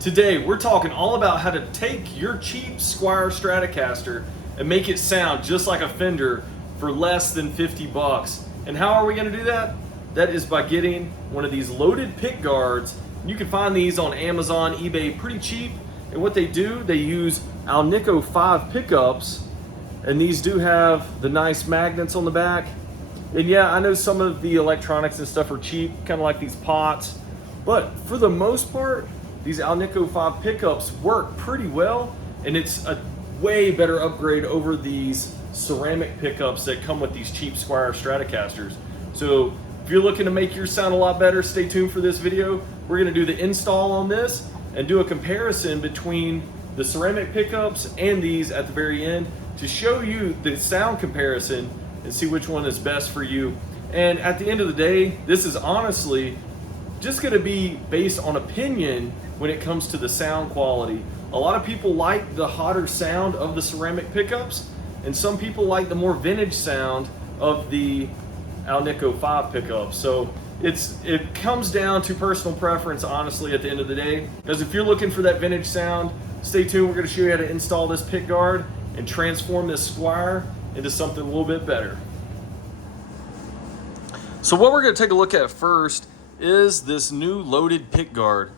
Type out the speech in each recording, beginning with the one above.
Today, we're talking all about how to take your cheap Squire Stratocaster and make it sound just like a Fender for less than 50 bucks. And how are we gonna do that? That is by getting one of these loaded pick guards. You can find these on Amazon, eBay pretty cheap. And what they do, they use Alnico 5 pickups, and these do have the nice magnets on the back. And yeah, I know some of the electronics and stuff are cheap, kind of like these pots, but for the most part, these Alnico 5 pickups work pretty well, and it's a way better upgrade over these ceramic pickups that come with these cheap Squire Stratocasters. So if you're looking to make yours sound a lot better, stay tuned for this video. We're gonna do the install on this and do a comparison between the ceramic pickups and these at the very end to show you the sound comparison and see which one is best for you. And at the end of the day, this is honestly just gonna be based on opinion when it comes to the sound quality. A lot of people like the hotter sound of the ceramic pickups, and some people like the more vintage sound of the Alnico 5 pickups. So it comes down to personal preference, honestly, at the end of the day. Because if you're looking for that vintage sound, stay tuned. We're gonna show you how to install this pick guard and transform this Squire into something a little bit better. So what we're gonna take a look at first is this new loaded pick guard.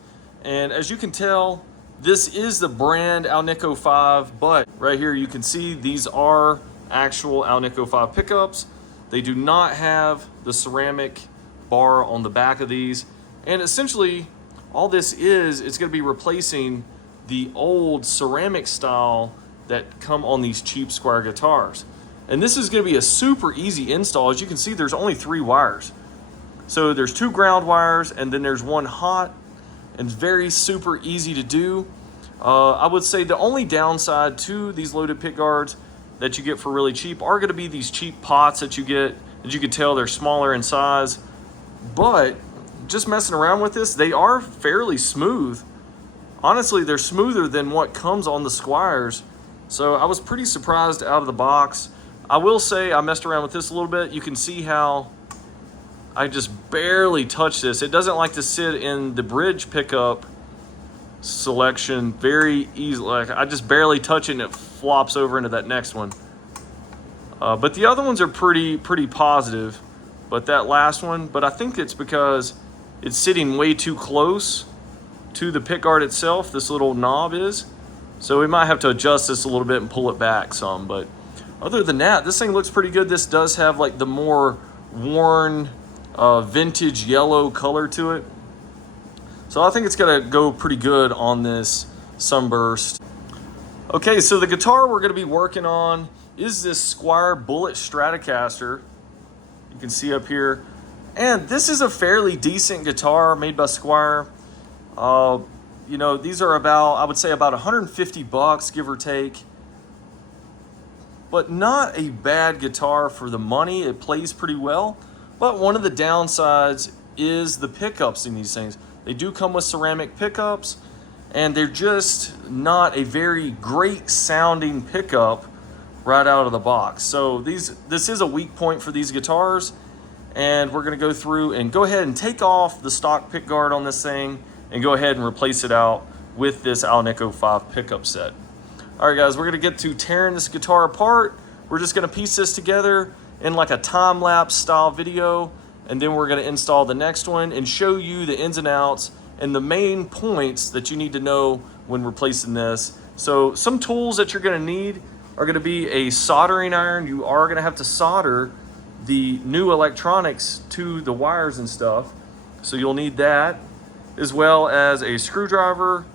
And as you can tell, this is the brand Alnico 5, but right here you can see these are actual Alnico 5 pickups. They do not have the ceramic bar on the back of these. And essentially, all this is, it's gonna be replacing the old ceramic style that come on these cheap Squire guitars. And this is gonna be a super easy install. As you can see, there's only 3 wires. So there's 2 ground wires, and then there's 1 hot, and very super easy to do. I would say the only downside to these loaded pick guards that you get for really cheap are gonna be these cheap pots that you get. As you can tell, they're smaller in size, but just messing around with this, they are fairly smooth. Honestly, they're smoother than what comes on the Squires. So I was pretty surprised out of the box. I will say I messed around with this a little bit. You can see how I just barely touch this. It doesn't like to sit in the bridge pickup selection very easily. Like I just barely touch it and it flops over into that next one. But the other ones are pretty positive. But that last one, but I think it's because it's sitting way too close to the pick guard itself, this little knob is. So we might have to adjust this a little bit and pull it back some. But other than that, this thing looks pretty good. This does have like the more worn vintage yellow color to it. So I think it's gonna go pretty good on this Sunburst. Okay, so the guitar we're gonna be working on is this Squire Bullet Stratocaster. You can see up here. And this is a fairly decent guitar made by Squire. You know, these are about, I would say about 150 bucks, give or take. But not a bad guitar for the money. It plays pretty well. But one of the downsides is the pickups in these things. They do come with ceramic pickups, and they're just not a very great sounding pickup right out of the box. So this is a weak point for these guitars, and we're gonna go through and go ahead and take off the stock pick guard on this thing and go ahead and replace it out with this Alnico 5 pickup set. All right, guys, we're gonna get to tearing this guitar apart. We're just gonna piece this together in like a time-lapse style video, and then we're gonna install the next one and show you the ins and outs and the main points that you need to know when replacing this. So some tools that you're gonna need are gonna be a soldering iron. You are gonna have to solder the new electronics to the wires and stuff. So you'll need that, as well as a screwdriver.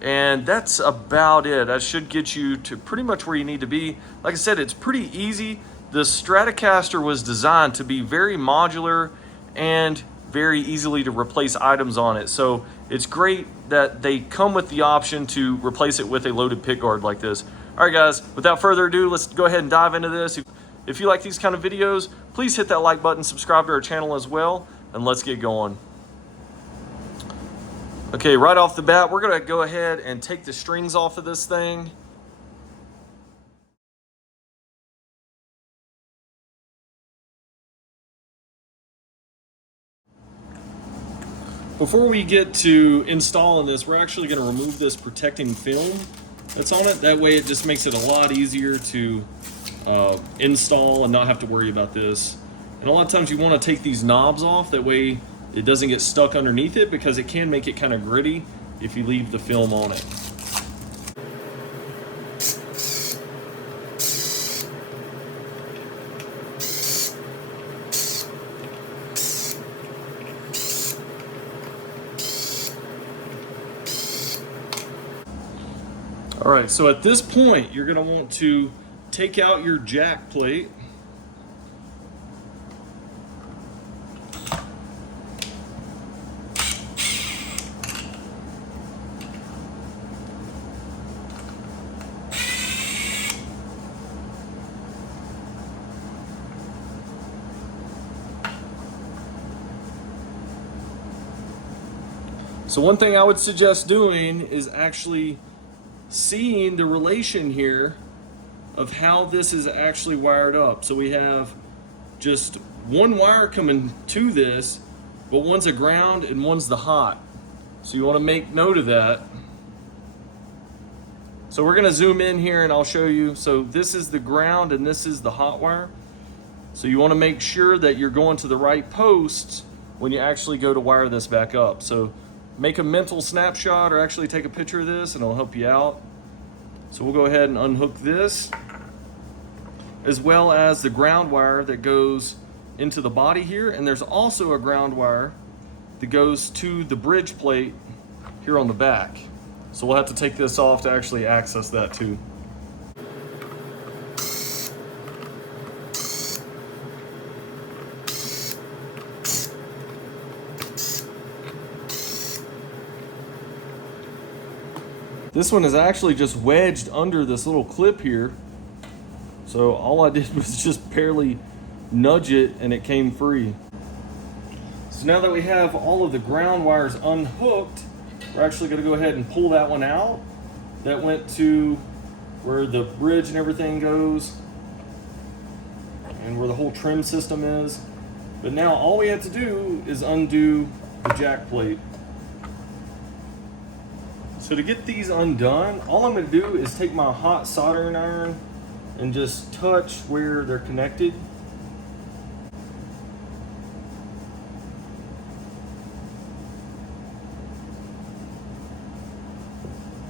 And that's about it. That should get you to pretty much where you need to be. Like I said, it's pretty easy. The Stratocaster was designed to be very modular and very easily to replace items on it. So it's great that they come with the option to replace it with a loaded pick guard like this. All right, guys, without further ado, let's go ahead and dive into this. If you like these kind of videos, please hit that like button, subscribe to our channel as well, and let's get going. Okay, right off the bat, we're gonna go ahead and take the strings off of this thing. Before we get to installing this, we're actually going to remove this protecting film that's on it. That way it just makes it a lot easier to install and not have to worry about this. And a lot of times you want to take these knobs off, that way it doesn't get stuck underneath it, because it can make it kind of gritty if you leave the film on it. All right, so at this point, you're gonna want to take out your jack plate. So one thing I would suggest doing is actually seeing the relation here of how this is actually wired up. So we have just one wire coming to this, but one's a ground and one's the hot. So you want to make note of that. So we're going to zoom in here and I'll show you. So this is the ground and this is the hot wire. So you want to make sure that you're going to the right posts when you actually go to wire this back up. So make a mental snapshot or actually take a picture of this and it'll help you out. So we'll go ahead and unhook this, as well as the ground wire that goes into the body here. And there's also a ground wire that goes to the bridge plate here on the back. So we'll have to take this off to actually access that too. This one is actually just wedged under this little clip here. So all I did was just barely nudge it and it came free. So now that we have all of the ground wires unhooked, we're actually going to go ahead and pull that one out. That went to where the bridge and everything goes and where the whole trim system is. But now all we have to do is undo the jack plate. So to get these undone, all I'm going to do is take my hot soldering iron and just touch where they're connected.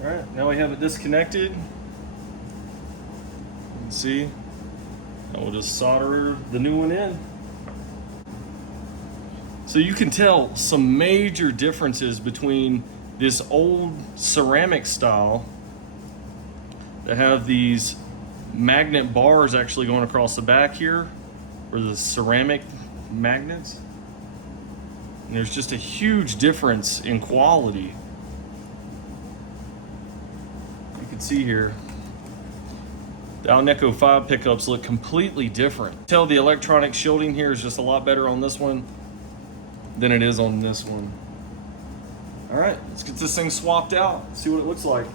All right, now we have it disconnected. You can see, and we'll just solder the new one in. So you can tell some major differences between this old ceramic style that have these magnet bars actually going across the back here, or the ceramic magnets. And there's just a huge difference in quality. You can see here, the Alnico 5 pickups look completely different. Tell the electronic shielding here is just a lot better on this one than it is on this one. All right, let's get this thing swapped out, see what it looks like.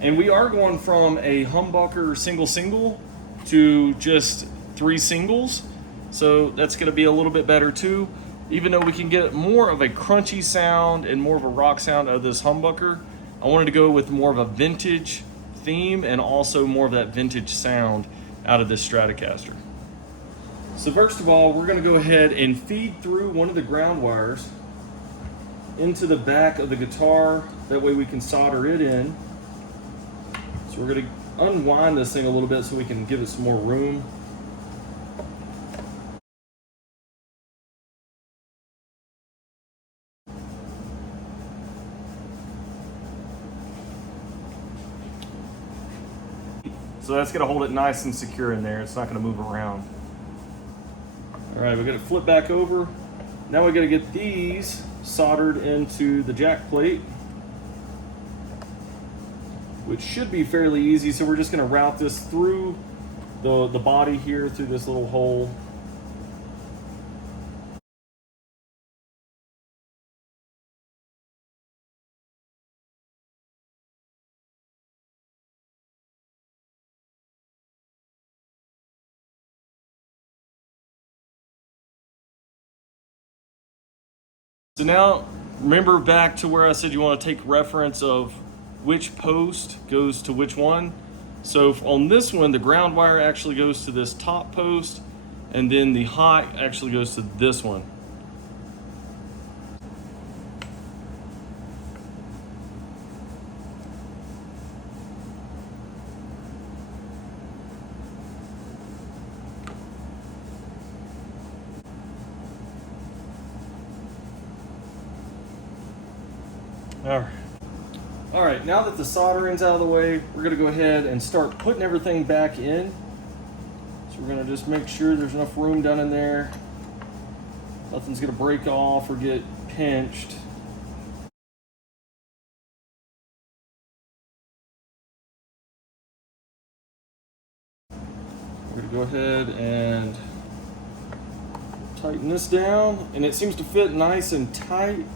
And we are going from a humbucker single to just 3 singles. So that's gonna be a little bit better too. Even though we can get more of a crunchy sound and more of a rock sound out of this humbucker, I wanted to go with more of a vintage theme and also more of that vintage sound out of this Stratocaster. So first of all, we're gonna go ahead and feed through one of the ground wires into the back of the guitar. That way we can solder it in. So we're going to unwind this thing a little bit so we can give it some more room. So that's going to hold it nice and secure in there. It's not going to move around. All right, we're going to flip back over. Now we're going to get these soldered into the jack plate, which should be fairly easy. So we're just going to route this through the body here, through this little hole. So now, remember back to where I said you want to take reference of which post goes to which one. So on this one, the ground wire actually goes to this top post, and then the hot actually goes to this one. All right, now that the soldering's out of the way, we're gonna go ahead and start putting everything back in. So we're gonna just make sure there's enough room down in there. Nothing's gonna break off or get pinched. We're gonna go ahead and tighten this down, and it seems to fit nice and tight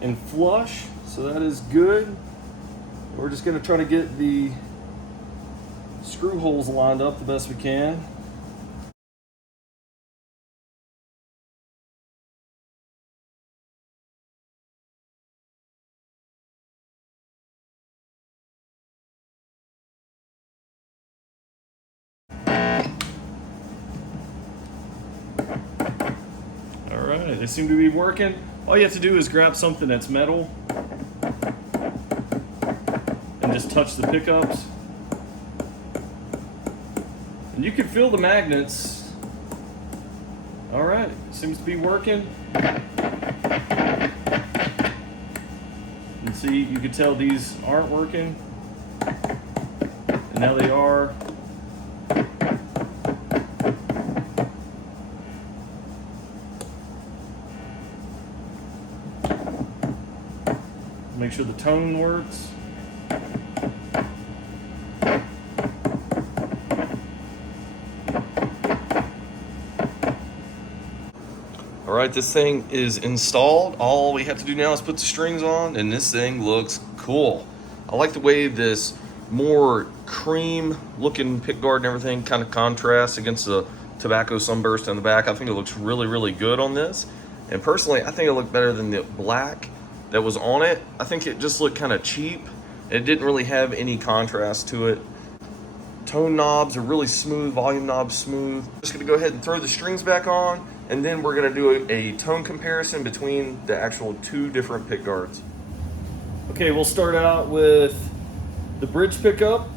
and flush, so that is good. We're just going to try to get the screw holes lined up the best we can. All right, they seem to be working. All you have to do is grab something that's metal and just touch the pickups. And you can feel the magnets. All right, seems to be working. And see, you can tell these aren't working. And now they are. Make sure the tone works. All right, this thing is installed. All we have to do now is put the strings on, and this thing looks cool. I like the way this more cream looking pickguard and everything kind of contrasts against the tobacco sunburst in the back. I think it looks really, really good on this. And personally, I think it looked better than the black that was on it. I think it just looked kind of cheap. It didn't really have any contrast to it. Tone knobs are really smooth, volume knobs smooth. Just gonna go ahead and throw the strings back on, and then we're gonna do a tone comparison between the actual two different pickguards. Okay, we'll start out with the bridge pickup.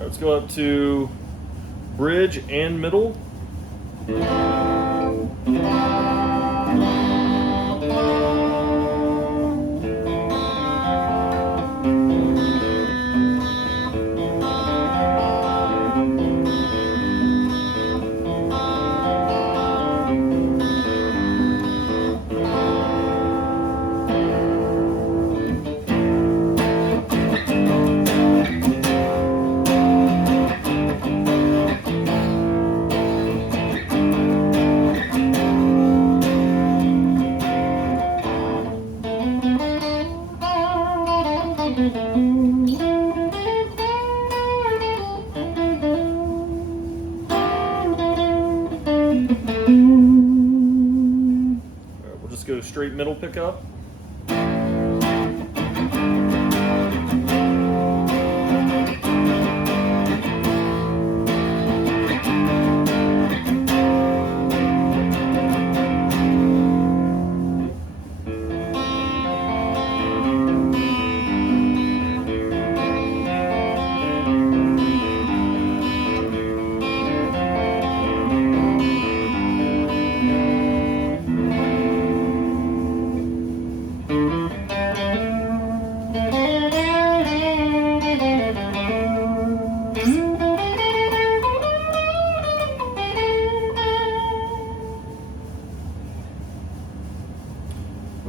Let's go up to bridge and middle. We'll just go straight middle pickup.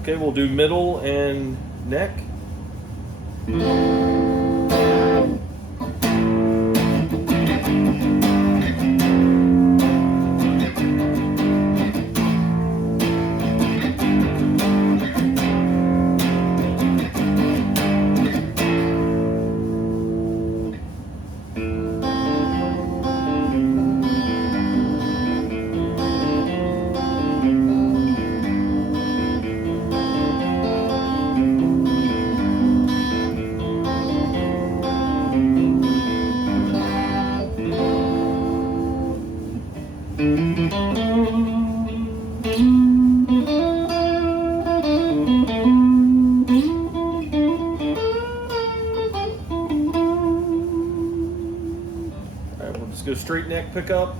Okay, we'll do middle and neck. Let's go straight neck pickup.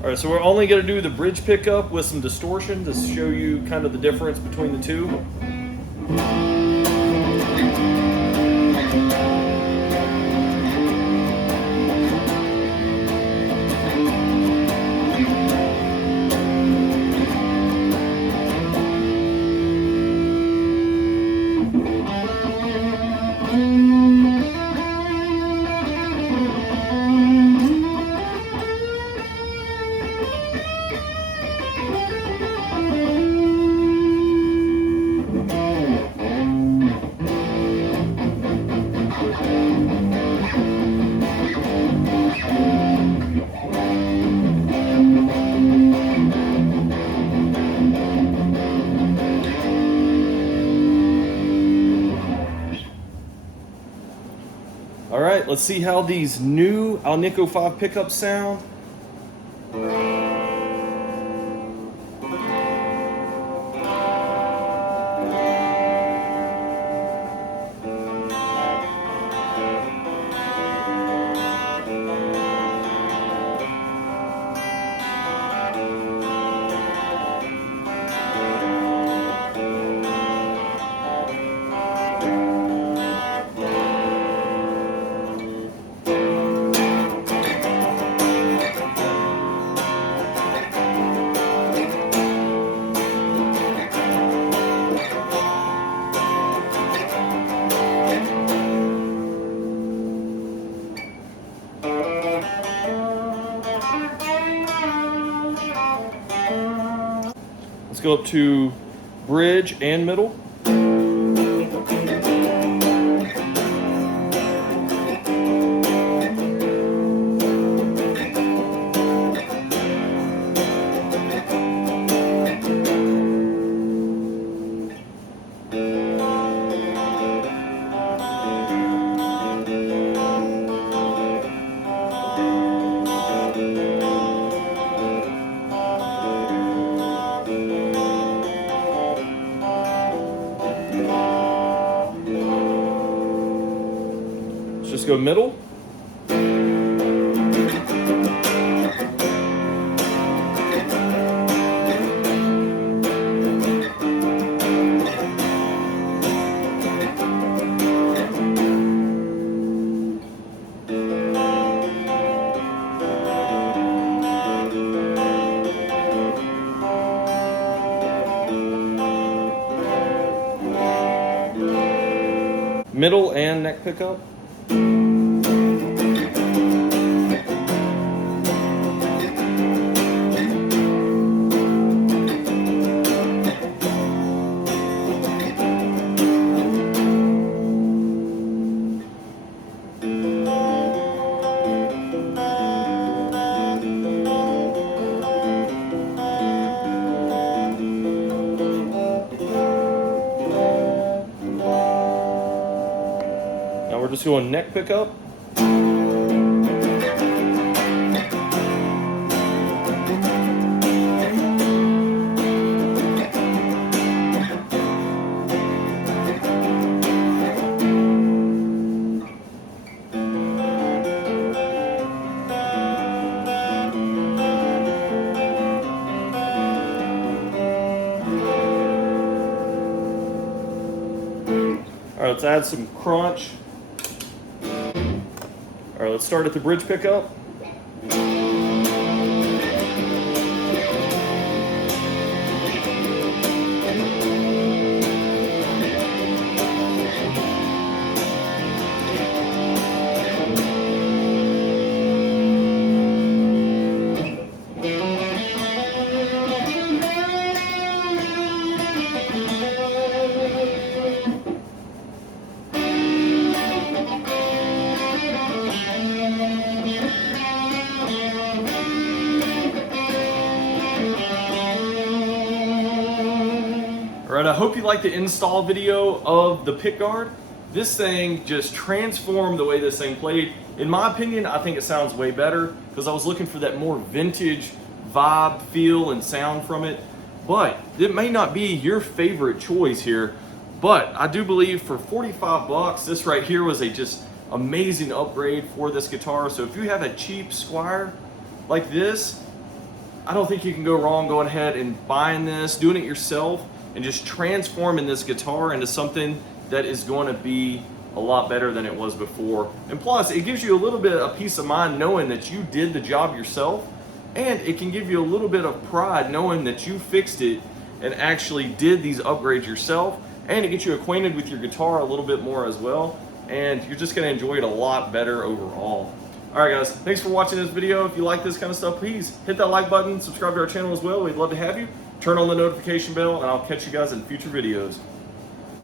All right, so we're only going to do the bridge pickup with some distortion to show you kind of the difference between the two. All right, let's see how these new Alnico 5 pickups sound. Let's go up to bridge and middle. Just go middle. Middle and neck pickup. Now we're just going neck pickup. right, let's add some crunch. All right, let's start at the bridge pickup. All right, I hope you liked the install video of the Pickguard. This thing just transformed the way this thing played. In my opinion, I think it sounds way better because I was looking for that more vintage vibe, feel, and sound from it. But it may not be your favorite choice here, but I do believe for 45 bucks, this right here was a just amazing upgrade for this guitar. So if you have a cheap Squire like this, I don't think you can go wrong going ahead and buying this, doing it yourself, and just transforming this guitar into something that is going to be a lot better than it was before. And plus, it gives you a little bit of peace of mind knowing that you did the job yourself, and it can give you a little bit of pride knowing that you fixed it and actually did these upgrades yourself, and it gets you acquainted with your guitar a little bit more as well, and you're just going to enjoy it a lot better overall. All right, guys, thanks for watching this video. If you like this kind of stuff, please hit that like button, subscribe to our channel as well. We'd love to have you. Turn on the notification bell, and I'll catch you guys in future videos.